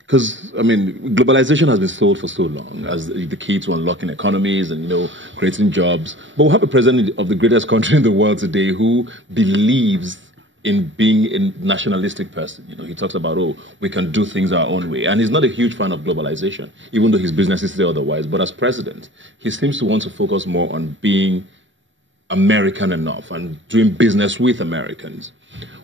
Because, I mean, globalization has been sold for so long as the key to unlocking economies and, creating jobs. But we have a president of the greatest country in the world today who believes in being a nationalistic person. He talks about, we can do things our own way. And he's not a huge fan of globalization, even though his businesses say otherwise. But as president, he seems to want to focus more on being American enough and doing business with Americans.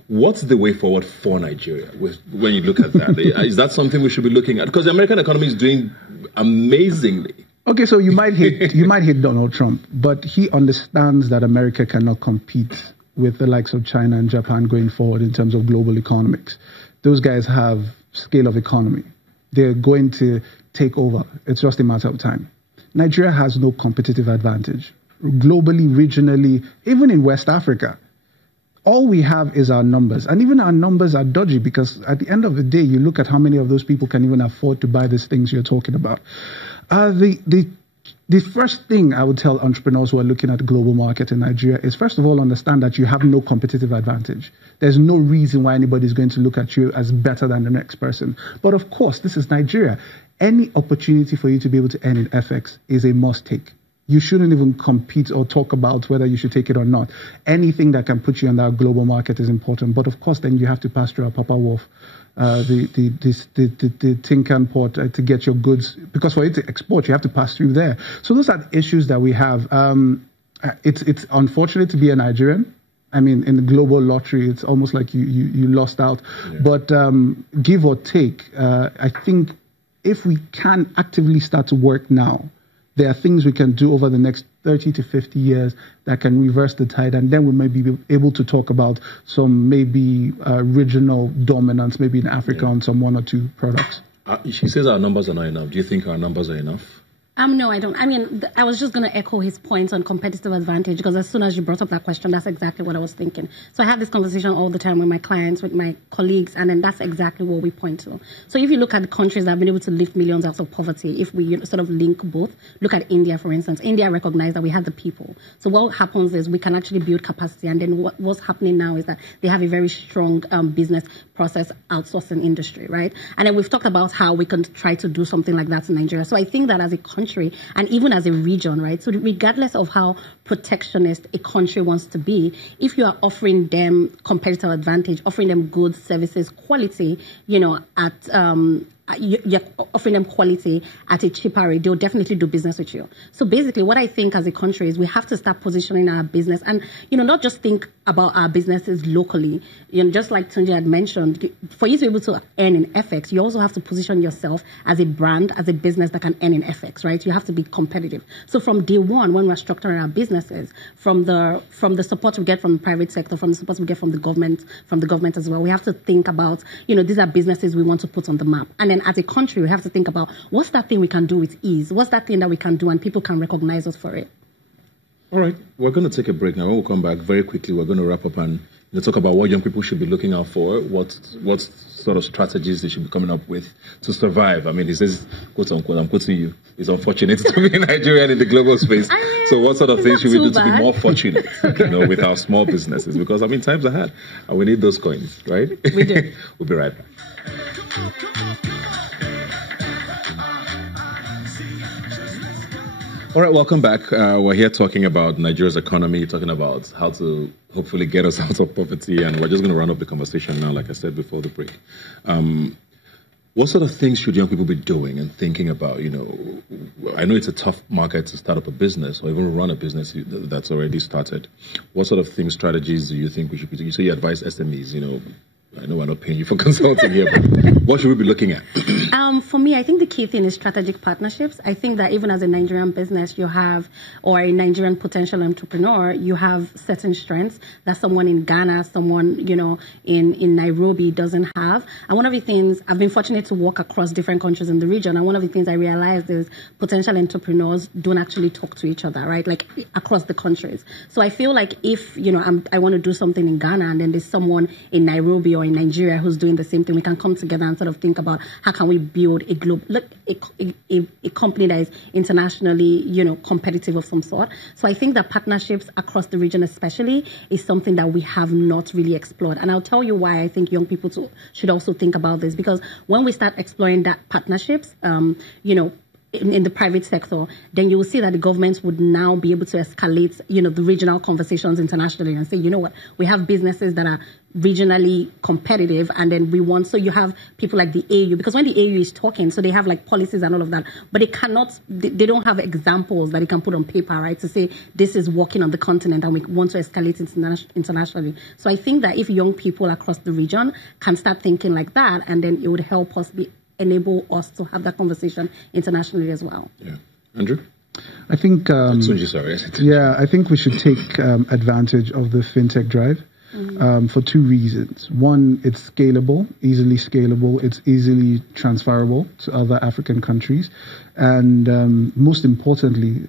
What's the way forward for Nigeria when you look at that? Is that something we should be looking at? Because the American economy is doing amazingly. Okay, so you might hate Donald Trump, but he understands that America cannot compete with the likes of China and Japan going forward in terms of global economics. Those guys have scale of economy. They're going to take over. It's just a matter of time. Nigeria has no competitive advantage. Globally, regionally, even in West Africa, all we have is our numbers. And even our numbers are dodgy because at the end of the day, you look at how many of those people can even afford to buy these things you're talking about. The first thing I would tell entrepreneurs who are looking at the global market in Nigeria is, first of all, understand that you have no competitive advantage. There's no reason why anybody's going to look at you as better than the next person. But of course, this is Nigeria. Any opportunity for you to be able to earn in FX is a must take. You shouldn't even compete or talk about whether you should take it or not. Anything that can put you on that global market is important. But of course, then you have to pass through our Papa Wharf, the Tinkan port to get your goods. Because for you to export, you have to pass through there. So those are the issues that we have. It's unfortunate to be a Nigerian. I mean, in the global lottery, it's almost like you lost out. Yeah. But give or take, I think if we can actively start to work now, there are things we can do over the next 30 to 50 years that can reverse the tide, and then we may be able to talk about some maybe regional dominance, maybe in Africa on some one or two products. She says our numbers are not enough. Do you think our numbers are enough? No, I don't. I mean, I was just going to echo his points on competitive advantage because as soon as you brought up that question, that's exactly what I was thinking. So I have this conversation all the time with my clients, with my colleagues, and then that's exactly what we point to. So if you look at the countries that have been able to lift millions out of poverty, if we sort of link both, look at India, for instance. India recognized that we have the people. So what happens is we can actually build capacity, and then what's happening now is that they have a very strong business process outsourcing industry, right? And then we've talked about how we can try to do something like that in Nigeria. So I think that as a country, and even as a region, right? So regardless of how protectionist a country wants to be, if you are offering them competitive advantage, offering them goods, services, quality, you're offering them quality at a cheaper rate, they'll definitely do business with you. So basically what I think as a country is we have to start positioning our business and, not just think about our businesses locally. Just like Tunji had mentioned, for you to be able to earn in FX, you also have to position yourself as a brand, as a business that can earn in FX, right? You have to be competitive. So from day one, when we're structuring our businesses, from the support we get from the private sector, from the support we get from the government as well, we have to think about, these are businesses we want to put on the map. And then as a country, we have to think about what's that thing we can do with ease? What's that thing that we can do and people can recognize us for it? All right, we're going to take a break now. When we come back, very quickly, we're going to wrap up and talk about what young people should be looking out for, what sort of strategies they should be coming up with to survive. I mean, he says, quote unquote, I'm quoting you, it's unfortunate to be Nigerian in the global space. So what sort of things should we do to be more fortunate, with our small businesses? Because, times are hard and we need those coins, right? We do. We'll be right back. All right, welcome back. We're here talking about Nigeria's economy, talking about how to hopefully get us out of poverty, and we're just going to run up the conversation now, like I said before the break. What sort of things should young people be doing and thinking about? I know it's a tough market to start up a business or even run a business that's already started. What sort of things, strategies do you think we should be doing? So you advise SMEs, I know we're not paying you for consulting here, but what should we be looking at? For me, I think the key thing is strategic partnerships. I think that even as a Nigerian business, or a Nigerian potential entrepreneur, you have certain strengths that someone in Ghana, someone, in Nairobi doesn't have. And one of the things, I've been fortunate to work across different countries in the region, and one of the things I realized is potential entrepreneurs don't actually talk to each other, right? Like across the countries. So I feel like if, I want to do something in Ghana and then there's someone in Nairobi or in Nigeria who's doing the same thing, we can come together and sort of think about how can we build a company that is internationally, competitive of some sort. So I think that partnerships across the region especially is something that we have not really explored. And I'll tell you why I think young people should also think about this, because when we start exploring that partnerships, in the private sector, then you will see that the governments would now be able to escalate, the regional conversations internationally and say, you know what, we have businesses that are regionally competitive, and then so you have people like the AU, because when the AU is talking, so they have like policies and all of that, but they don't have examples that they can put on paper, right, to say this is working on the continent and we want to escalate internationally. So I think that if young people across the region can start thinking like that, and then it would help us enable us to have that conversation internationally as well. Yeah. Andrew? I think... I think we should take advantage of the fintech drive for two reasons. One, it's scalable, easily scalable. It's easily transferable to other African countries. And most importantly,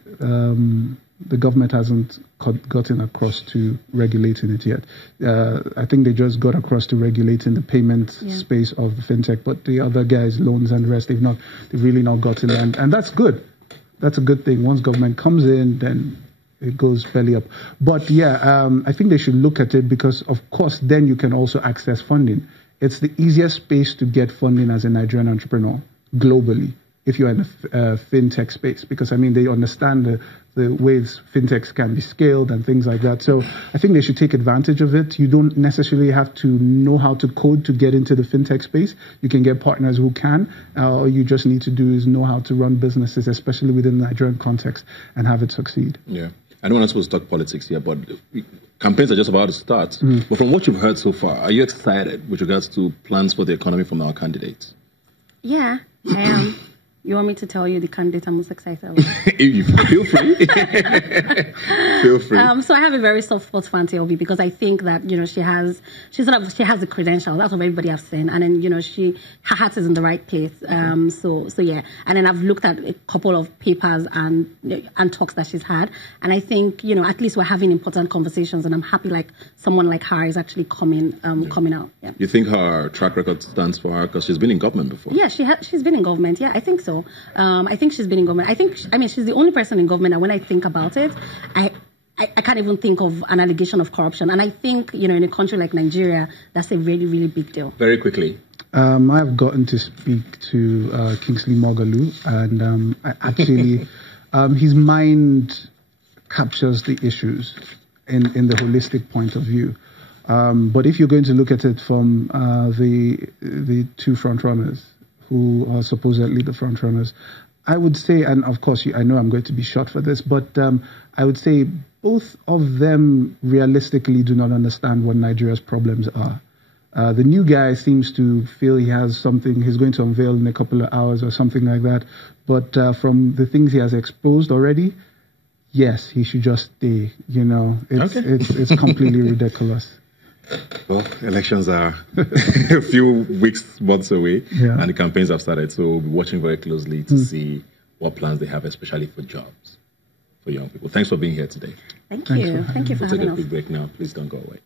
the government hasn't gotten across to regulating it yet. I think they just got across to regulating the payment space of the fintech, but the other guys, loans and the rest, they've really not gotten there. And that's good. That's a good thing. Once government comes in, then it goes belly up. But I think they should look at it because, of course, then you can also access funding. It's the easiest space to get funding as a Nigerian entrepreneur globally, if you're in the fintech space, because they understand the ways fintechs can be scaled and things like that. So I think they should take advantage of it. You don't necessarily have to know how to code to get into the fintech space. You can get partners who can. All you just need to do is know how to run businesses, especially within the Nigerian context, and have it succeed. Yeah. I know we're not supposed to talk politics here, but campaigns are just about to start. But from what you've heard so far, are you excited with regards to plans for the economy from our candidates? Yeah, I am. You want me to tell you the candidate I'm most excited about? Feel free. Feel free. So I have a very soft spot for Auntie Obi because I think that she has the credentials. That's what everybody has seen, and then her heart is in the right place. So yeah, and then I've looked at a couple of papers and talks that she's had, and I think at least we're having important conversations, and I'm happy like someone like her is actually coming out. Yeah. You think her track record stands for her because she's been in government before? Yeah, she's been in government. Yeah, I think so. I think she's been in government. She's the only person in government that when I think about it, I can't even think of an allegation of corruption. And I think, in a country like Nigeria, that's a really, really big deal. Very quickly. I've gotten to speak to Kingsley Moghalu, and actually, his mind captures the issues in the holistic point of view. But if you're going to look at it from the two front runners, who are supposedly the front runners, I would say, and of course, I know I'm going to be shot for this, but I would say both of them realistically do not understand what Nigeria's problems are. The new guy seems to feel he has something he's going to unveil in a couple of hours or something like that. But from the things he has exposed already, yes, he should just stay. It's completely ridiculous. Well, elections are a few months away, and the campaigns have started. So we'll be watching very closely to see what plans they have, especially for jobs, for young people. Thanks for being here today. Thank you. Thank you for having us. We'll take a quick break now. Please don't go away.